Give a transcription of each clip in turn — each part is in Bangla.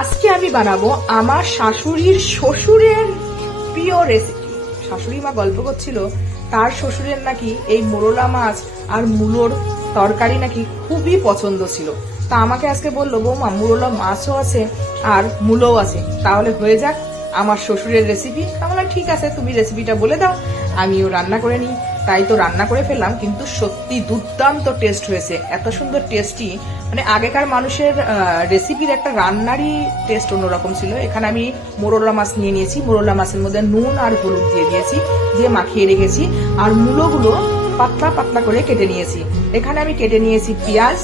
আজকে আমি বানাবো আমার শাশুড়ির শ্বশুরের প্রিয় রেসিপি শাশুড়ি মা গল্প করছিল, তার শ্বশুরের নাকি এই মোরলা মাছ আর মুলোর তরকারি নাকি খুবই পছন্দ ছিল। তা আমাকে আজকে বলল, বৌমা, মুরলা মাছও আছে আর মূলও আছে। তাহলে হয়ে যাক আমার শ্বশুরের রেসিপি তাহলে ঠিক আছে, তুমি রেসিপিটা বলে দাও, আমিও রান্না করে নিই। তাই তো রান্না করে ফেললাম, কিন্তু সত্যি দুর্দান্ত টেস্ট হয়েছে। এত সুন্দর টেস্টি মানে আগেকার মানুষের রেসিপির একটা রান্নারই টেস্ট অন্যরকম ছিল। এখানে আমি মোরলা মাছ নিয়ে নিয়েছি। মোরলা মাছের মধ্যে নুন আর হলুদ দিয়ে দিয়েছি, দিয়ে মাখিয়ে রেখেছি। আর মূলোগুলো পাতলা পাতলা করে কেটে নিয়েছি। এখানে আমি কেটে নিয়েছি পেঁয়াজ।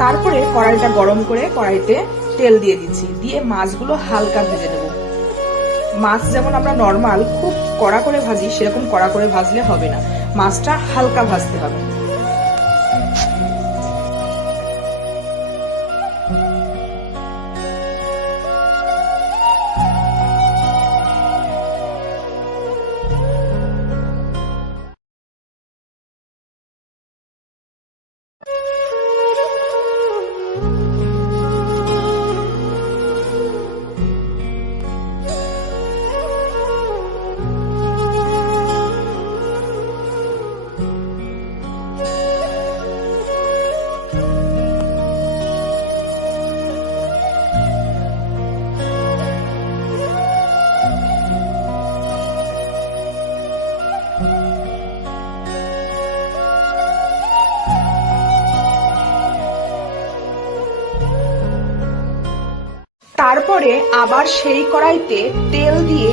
তারপরে কড়াইটা গরম করে কড়াইতে তেল দিয়ে দিচ্ছি। দিয়ে মাছগুলো হালকা ভেজে নেব। মাছ যেমন আমরা নর্মাল খুব কড়া করে ভাজি, সেরকম কড়া করে ভাজলে হবে না। মাছটা হালকা ভাজতে হবে। আবার সেই কড়াইতে তেল দিয়ে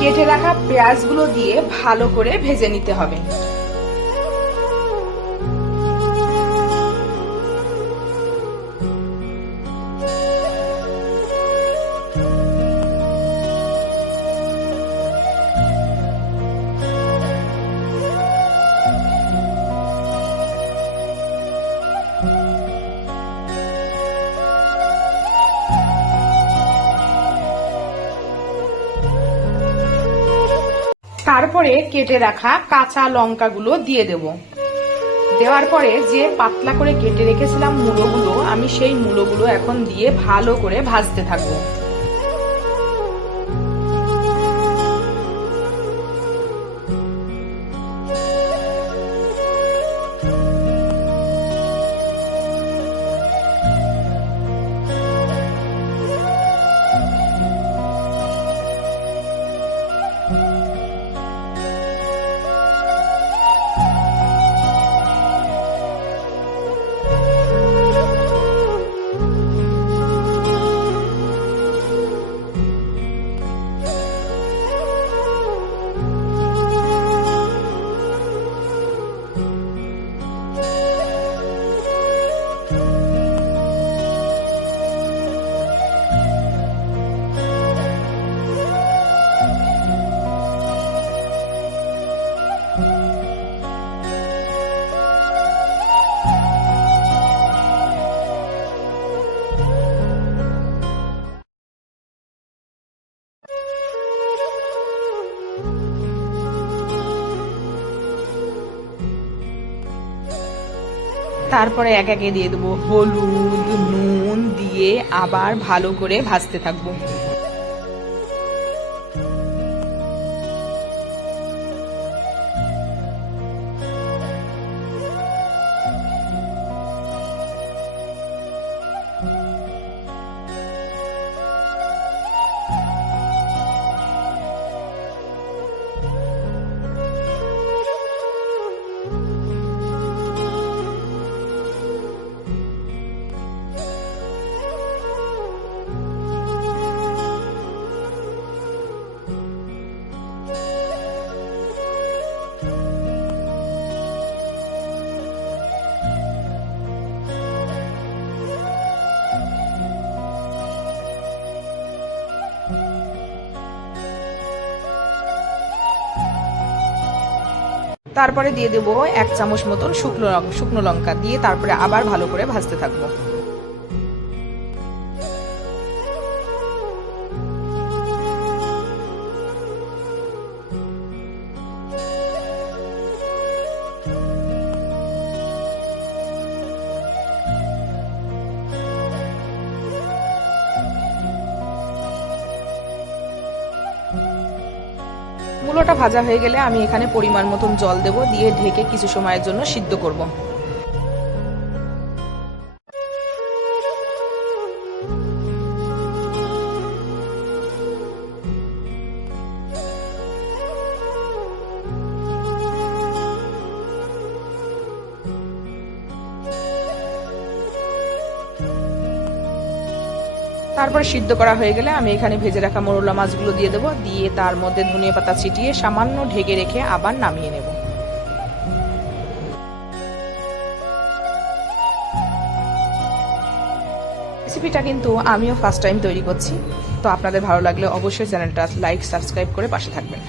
কেটে রাখা পেঁয়াজগুলো দিয়ে ভালো করে ভেজে নিতে হবে। তারপরে কেটে রাখা কাঁচা লঙ্কাগুলো দিয়ে দেব। দেওয়ার পরে যে পাতলা করে কেটে রেখেছিলাম মূলোগুলো, আমি সেই মূলোগুলো এখন দিয়ে ভালো করে ভাজতে থাকব। তারপরে এক একে দিয়ে দেবো হলুদ নুন দিয়ে আবার ভালো করে ভাজতে থাকব। তারপরে দিয়ে দেবো এক চামচ মতন শুকনো শুকনো লঙ্কা দিয়ে তারপরে আবার ভালো করে ভাজতে থাকব। মূলোটা ভাজা হয়ে গেলে আমি এখানে পরিমাণ মতন জল দেব, দিয়ে ঢেকে কিছু সময়ের জন্য সিদ্ধ করব। তারপর সিদ্ধ করা হয়ে গেলে আমি এখানে ভেজে রাখা মোরলা মাছগুলো দিয়ে দেবো। দিয়ে তার মধ্যে ধনিয়া পাতা ছিটিয়ে সামান্য ঢেকে রেখে আবার নামিয়ে নেব। রেসিপিটা কিন্তু আমিও ফার্স্ট টাইম তৈরি করছি। তো আপনাদের ভালো লাগলে অবশ্যই চ্যানেলটা লাইক সাবস্ক্রাইব করে পাশে থাকবেন।